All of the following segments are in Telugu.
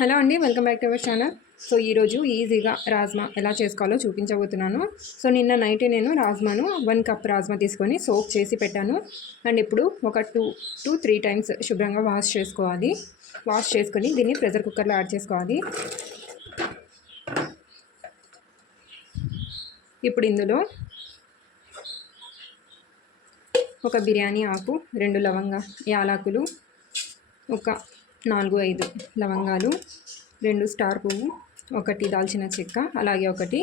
హలో అండి, welcome back to our channel. So ఈరోజు ఈజీగా రాజ్మా ఎలా చేసుకోవాలో చూపించబోతున్నాను. సో నిన్న నైట్ నేను రాజ్మాను 1 కప్ రాజ్మా తీసుకొని సోక్ చేసి పెట్టాను. అండ్ ఇప్పుడు ఒక 2 to 3 టైమ్స్ శుభ్రంగా వాష్ చేసుకోవాలి. వాష్ చేసుకొని దీన్ని ప్రెషర్ కుక్కర్లో యాడ్ చేసుకోవాలి. ఇప్పుడు ఇందులో ఒక బిర్యానీ ఆకు, 2 లవంగా యాలకులు, ఒక 4-5 లవంగాలు, 2 స్టార్ పువ్వు, 1 దాల్చిన చెక్క, అలాగే 1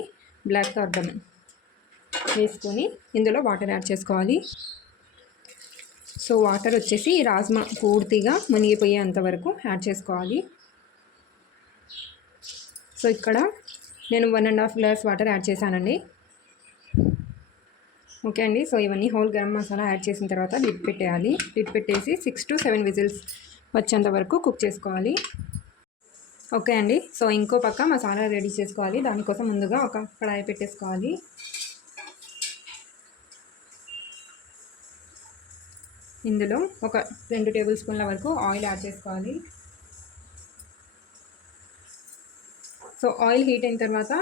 బ్లాక్ కార్డమన్ వేసుకొని ఇందులో వాటర్ యాడ్ చేసుకోవాలి. సో వాటర్ వచ్చేసి రాజ్మా పూర్తిగా మునిగిపోయేంత వరకు యాడ్ చేసుకోవాలి. సో ఇక్కడ నేను 1.5 గ్లాస్ వాటర్ యాడ్ చేశానండి. ఓకే అండి. సో ఇవన్నీ హోల్ గరం మసాలా యాడ్ చేసిన తర్వాత లిడ్ పెట్టేయాలి. లిడ్ పెట్టేసి 6 to 7 విజిల్స్ వచ్చేంత వరకు కుక్ చేసుకోవాలి. ఓకే అండి. సో ఇంకో పక్క మసాలా రెడీ చేసుకోవాలి. దానికోసం ముందుగా ఒక కడాయి పెట్టేసుకోవాలి. ఇందులో ఒక 2 టేబుల్ స్పూన్ల వరకు ఆయిల్ యాడ్ చేసుకోవాలి. సో ఆయిల్ హీట్ అయిన తర్వాత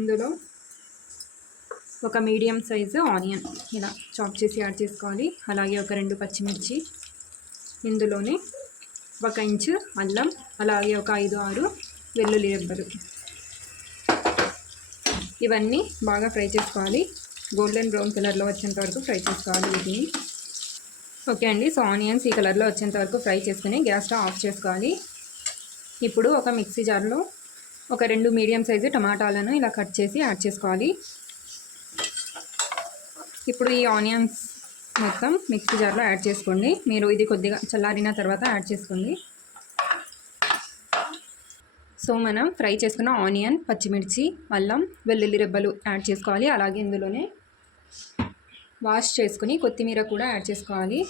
ఇందులో ఒక మీడియం సైజు ఆనియన్ ఇలా చాప్ చేసి యాడ్ చేసుకోవాలి. అలాగే ఒక 2 పచ్చిమిర్చి, ఇందులోనే 1 ఇంచు అల్లం, అలాగే ఒక 5-6 వెల్లుల్లి రెబ్బలు, ఇవన్నీ బాగా ఫ్రై చేసుకోవాలి. గోల్డెన్ బ్రౌన్ కలర్లో వచ్చేంత వరకు ఫ్రై చేసుకోవాలి వీటిని. ఓకే అండి. సో ఆనియన్స్ ఈ కలర్లో వచ్చేంత వరకు ఫ్రై చేసుకుని గ్యాస్ స్టవ్ ఆఫ్ చేసుకోవాలి. ఇప్పుడు ఒక మిక్సీ జార్లో ఒక 2 మీడియం సైజు టమాటాలను ఇలా కట్ చేసి యాడ్ చేసుకోవాలి. ఇప్పుడు ఈ ఆనియన్స్ మొత్తం మిక్సీ జార్లో యాడ్ చేసుకోండి. మీరు ఇది కొద్దిగా చల్లారిన తర్వాత యాడ్ చేసుకోండి. సో మనం ఫ్రై చేసుకున్న ఆనియన్, పచ్చిమిర్చి, అల్లం, వెల్లుల్లి రెబ్బలు యాడ్ చేసుకోవాలి. అలాగే ఇందులోనే వాష్ చేసుకుని కొత్తిమీర కూడా యాడ్ చేసుకోవాలి.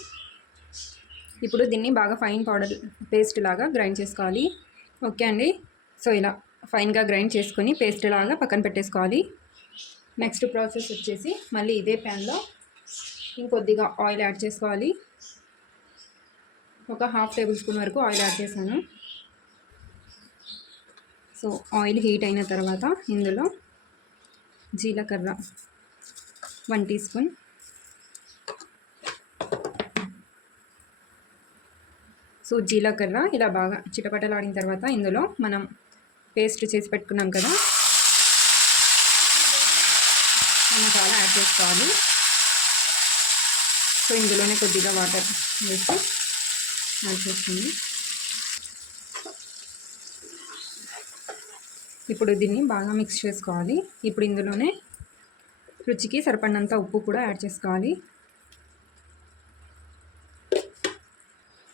ఇప్పుడు దీన్ని బాగా ఫైన్ పౌడర్ పేస్ట్ లాగా గ్రైండ్ చేసుకోవాలి. ఓకే అండి. సో ఇలా ఫైన్గా గ్రైండ్ చేసుకొని పేస్ట్ లాగా పక్కన పెట్టేసుకోవాలి. నెక్స్ట్ ప్రాసెస్ వచ్చేసి మళ్ళీ ఇదే ప్యాన్లో ఇంకొద్దిగా ఆయిల్ యాడ్ చేసుకోవాలి. ఒక 1/2 టేబుల్ స్పూన్ వరకు ఆయిల్ యాడ్ చేశాను. సో ఆయిల్ హీట్ అయిన తర్వాత ఇందులో జీలకర్ర 1 టీ స్పూన్, సో జీలకర్ర ఇలా బాగా చిటపటలాడిన తర్వాత ఇందులో మనం పేస్ట్ చేసి పెట్టుకున్నాం కదా మసాలా యాడ్ చేసుకోవాలి. సో ఇందులోనే కొద్దిగా వాటర్ వేసి యాడ్ చేసుకోండి. ఇప్పుడు దీన్ని బాగా మిక్స్ చేసుకోవాలి. ఇప్పుడు ఇందులోనే రుచికి సరిపడినంత ఉప్పు కూడా యాడ్ చేసుకోవాలి.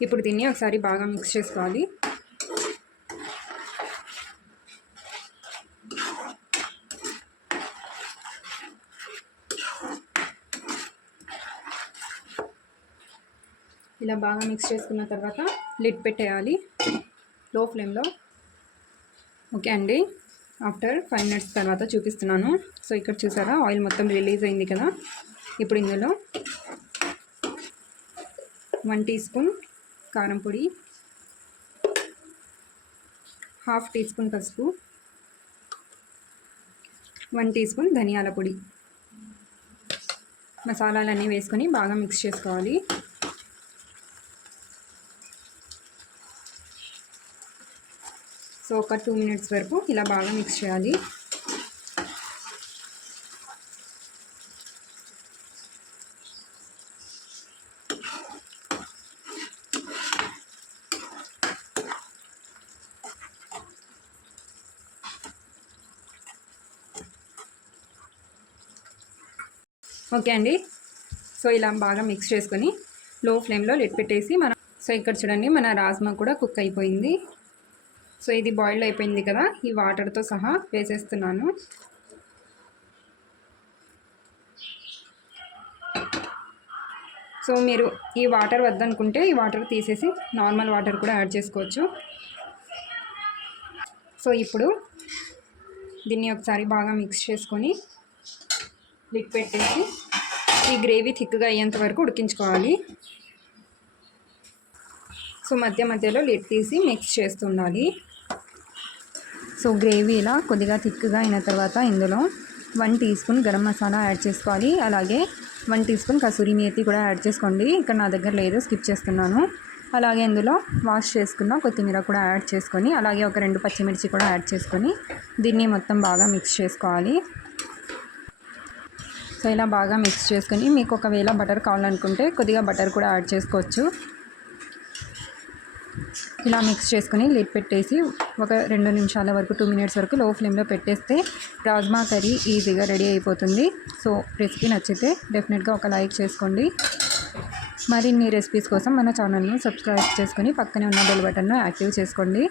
ఇప్పుడు దీన్ని ఒకసారి బాగా మిక్స్ చేసుకోవాలి. ఇలా బాగా మిక్స్ చేసుకున్న తర్వాత లిడ్ పెట్టేయాలి లో ఫ్లేమ్లో. ఓకే అండి. ఆఫ్టర్ 5 మినిట్స్ తర్వాత చూపిస్తున్నాను. సో ఇక్కడ చూసారా ఆయిల్ మొత్తం రిలీజ్ అయింది కదా. ఇప్పుడు ఇందులో 1 టీ స్పూన్ కారం పొడి, 1/2 టీ స్పూన్ పసుపు, 1 టీ స్పూన్ ధనియాల పొడి, మసాలాలన్నీ వేసుకొని బాగా మిక్స్ చేసుకోవాలి. సో ఒక 2 మినిట్స్ వరకు ఇలా బాగా మిక్స్ చేయాలి. ఓకే అండి. సో ఇలా బాగా మిక్స్ చేసుకొని లో ఫ్లేమ్లో లిడ్ పెట్టేసి సో ఇక్కడ చూడండి మన రాజ్మా కూడా కుక్ అయిపోయింది. సో ఇది బాయిల్డ్ అయిపోయింది కదా. ఈ వాటర్తో సహా వేసేస్తున్నాను. సో మీరు ఈ వాటర్ వద్దనుకుంటే ఈ వాటర్ తీసేసి నార్మల్ వాటర్ కూడా యాడ్ చేసుకోవచ్చు. సో ఇప్పుడు దీన్ని ఒకసారి బాగా మిక్స్ చేసుకొని లిడ్ పెట్టేసి ఈ గ్రేవీ థిక్గా అయ్యేంత వరకు ఉడికించుకోవాలి. సో మధ్య మధ్యలో లిడ్ తీసి మిక్స్ చేస్తుండాలి. సో గ్రేవీ ఇలా కొద్దిగా థిక్గా అయిన తర్వాత ఇందులో 1 teaspoon garam masala add చేసుకోవాలి. అలాగే 1 టీ స్పూన్ కసూరి మేతి కూడా యాడ్ చేసుకోండి. ఇక్కడ నా దగ్గర లేదు, స్కిప్ చేస్తున్నాను. అలాగే ఇందులో వాష్ చేసుకున్న కొత్తిమీర కూడా యాడ్ చేసుకొని, అలాగే ఒక 2 పచ్చిమిర్చి కూడా యాడ్ చేసుకొని దీన్ని మొత్తం బాగా మిక్స్ చేసుకోవాలి. సో ఇలా బాగా మిక్స్ చేసుకొని మీకు ఒకవేళ బటర్ కావాలనుకుంటే కొద్దిగా బటర్ కూడా యాడ్ చేసుకోవచ్చు. ఇలా మిక్స్ చేసుకొని లిడ్ పెట్టేసి ఒక 2 నిమిషాల వరకు 2 మినిట్స్ వరకు లో ఫ్లేమ్లో పెట్టేస్తే రాజ్మా కర్రీ ఈజీగా రెడీ అయిపోతుంది. సో రెసిపీ నచ్చితే డెఫినెట్గా ఒక లైక్ చేసుకోండి. మరిన్ని రెసిపీస్ కోసం మన ఛానల్ను సబ్స్క్రైబ్ చేసుకొని పక్కనే ఉన్న బెల్ బటన్ను యాక్టివ్ చేసుకోండి.